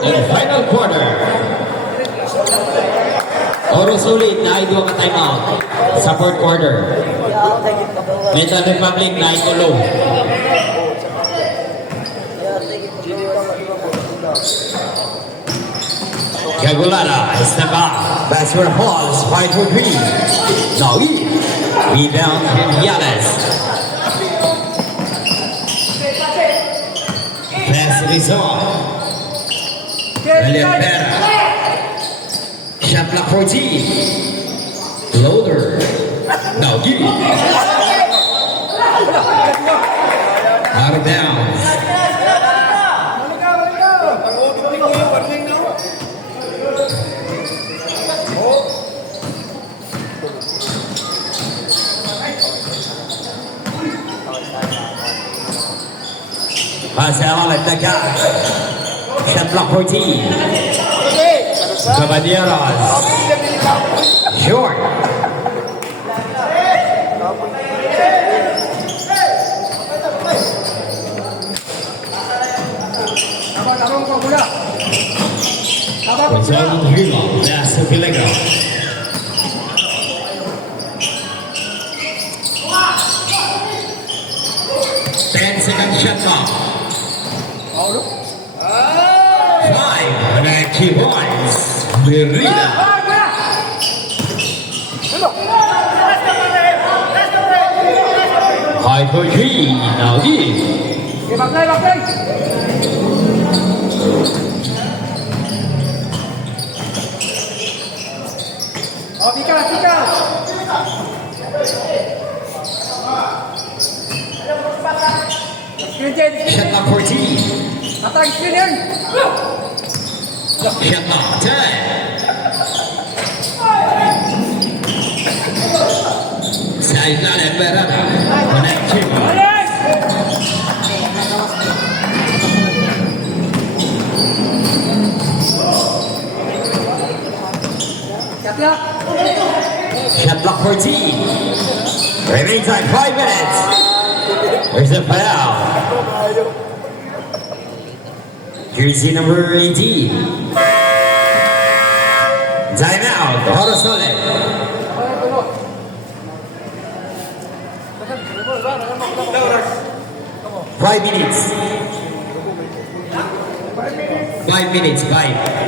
fourth and final quarter. Oras ulit na idua ka timeout sa fourth quarter. Metal Republic na itulo. Cagulada is the back. That's where Halls fight for three. Now rebound from Yales. Pass it is on. William Pera. Shot block 14. Loader. Now out of bounds. Pasal oleh Tegar. Shot block 14. Caballeros. Short. Resolving Hilo. That's the Piligo. Second shot clock. 5 and key points. Merida. High for three. Now Shot clock 14. Shot clock 10. Saizana Berada. Connect two. Shot clock 14. Remaining time 5 minutes. There's a foul. Jersey number 18. Time out. Horosole. 5 minutes. 5 minutes. 5.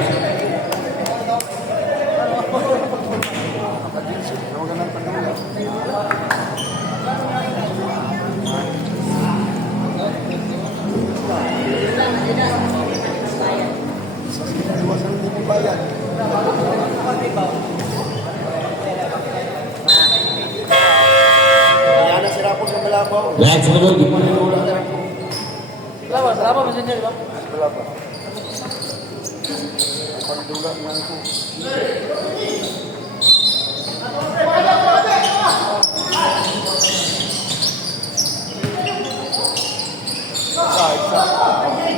Let's go. Selama mesinnya di bawah.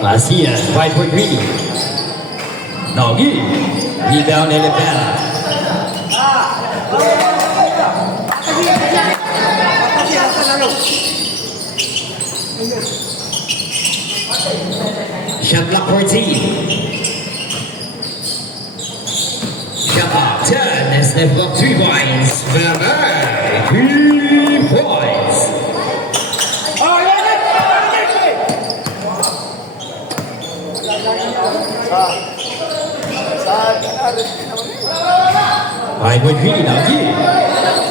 Garcia, 5.3. Nogi, rebound Elevera. Shot block 14. Shot block 10. That's left block 3 points. Bye-bye. 3 points. Five point three now.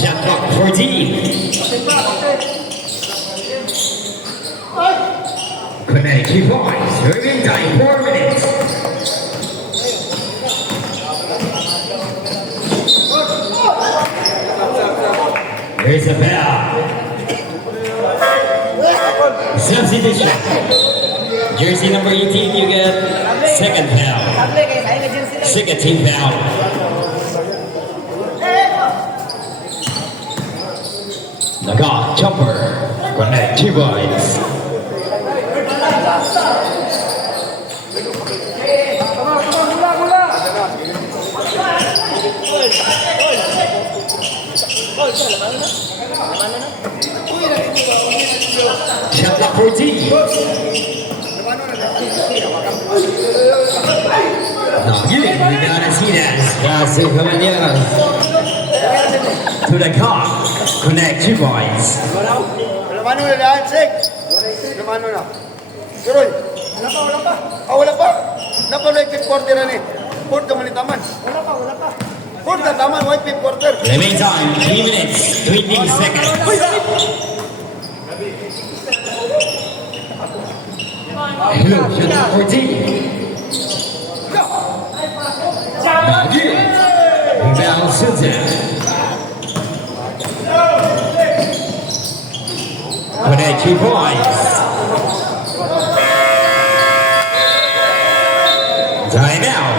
Shot clock 14. Connect 2 points. Remaining time 4 minutes. There's a foul. Substitution. Jersey number 18, you get second foul. Second team foul. Naga, jumper. Connect 2 points. Shot clock 14. Now you gotta see that. Las Caballeros. To the car. Connect 2 points. Lamano na lahat, Sek. Lamano na. Tuloy. Wala pa. Wala pa. Napalay fifth quarter na eh. Fourth ka manitaman. Wala pa. Fourth ka taman, white fifth quarter. Remaining time, 3 minutes, 20 seconds. Hello, shot 14. Again. Rebound Sultan. Connect 2 points. Time out.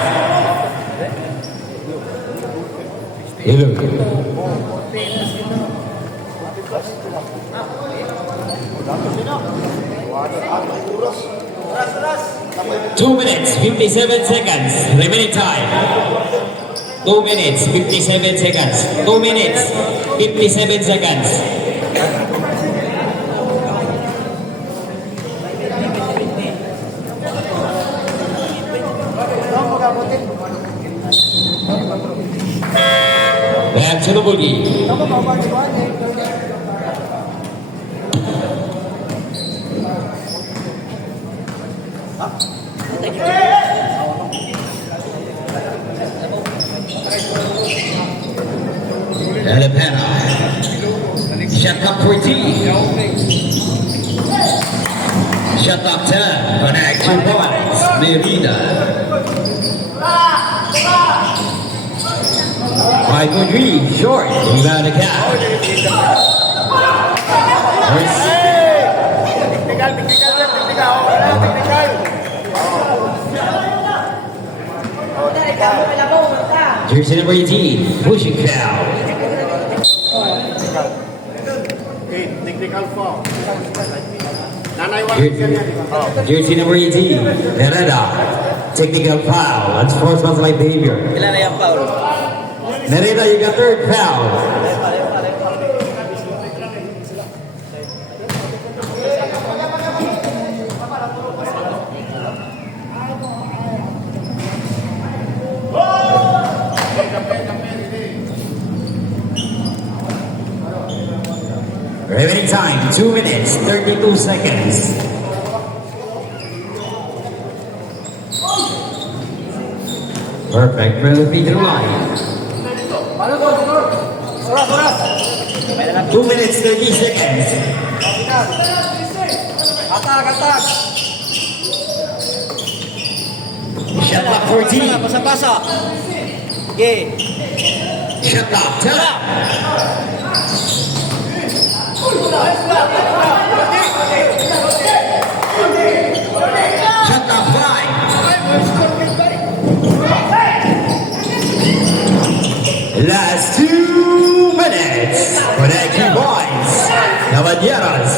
Hello. 2 minutes, 57 seconds. Remaining time. 2 minutes, 57 seconds. 2 minutes, 57 seconds. Back to the boogie. And a penalty. Shot clock 14. Shot clock 10. Connect 2 points. Merida. 5-3. Short. Rebound to Cal. Jersey number 18, pushing foul. Technical foul. Jersey number 18, Nereda. Technical foul. Unsportsmanlike behavior. Ilan na yung foul? Nereda, you got third foul. Remaining time, 2 minutes, 32 seconds. Perfect, free throw line. 2 minutes, 30 seconds. Atak. Shot clock 14. Pasa-pasa. Okay. Shot clock 10. Shot clock 5. Last 2 minutes. Connect 2 points. Caballeros.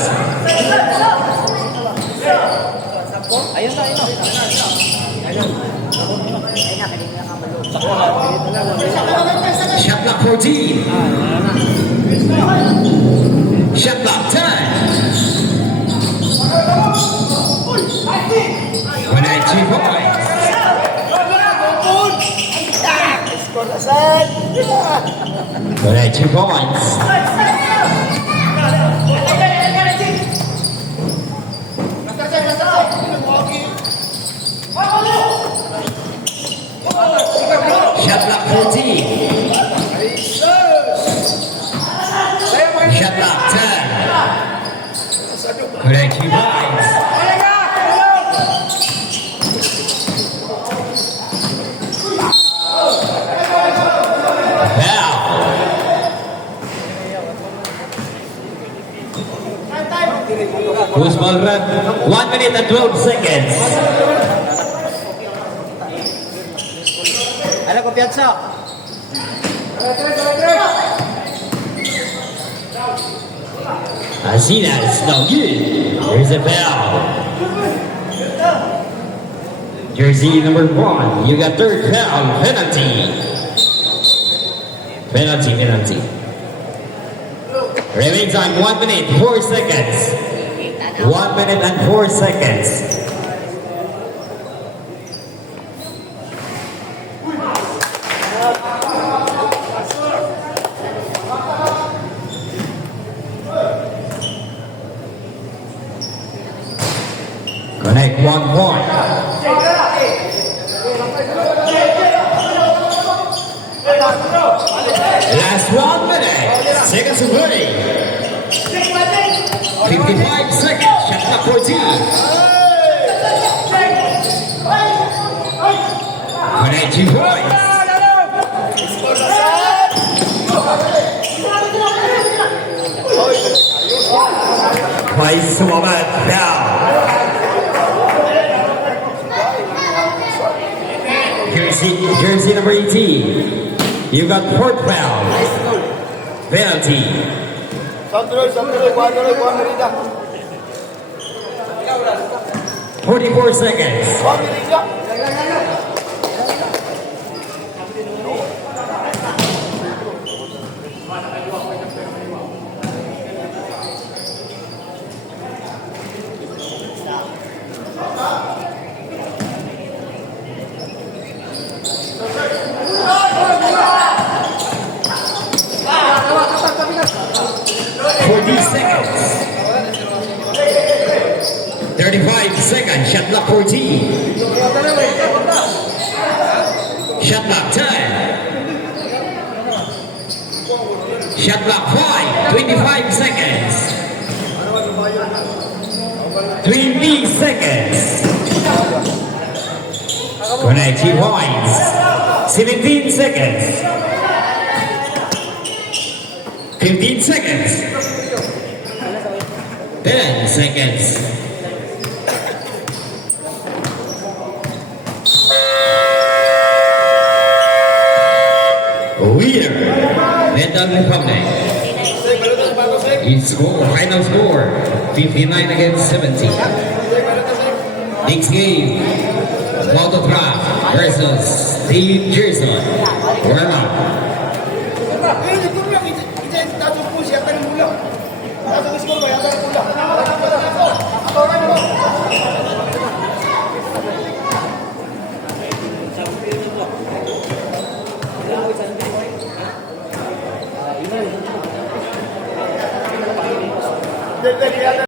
Ayun na. Shot clock 14. Shot clock 10. Connect 2 points. Connect 2 points. Shot clock 14. Shot clock 10. Connect 2 points. Guzman run, 1 minute and 12 seconds. Ano ko piyansa? Asinas, no good. There's a foul. Jersey number 1, you got third foul, penalty. Penalty. Remaining time 1 minute 4 seconds. 1 minute and 4 seconds. Connect 1 point. Last 1 minute. Seconds to 30. 55 seconds. Shot clock 14. Connect 2 points. Twice to moment. Now. Jersey number 18. You got 4th foul. Penalty. Santuloy, kuha merida. 44 seconds. Kuha merida. Seconds. 35 seconds. Shot clock 14. Shot clock 10. Shot clock 5. 25 seconds. 20 seconds. Connect 2 points. 17 seconds. 15 seconds. 10 seconds. Winner, Mental Republic. Final score, 59 against 70. Next game, Autotrap versus Steve Gerson. Warm up. Tato ko siya, tayo mula. Tato ko siya, tayo mula.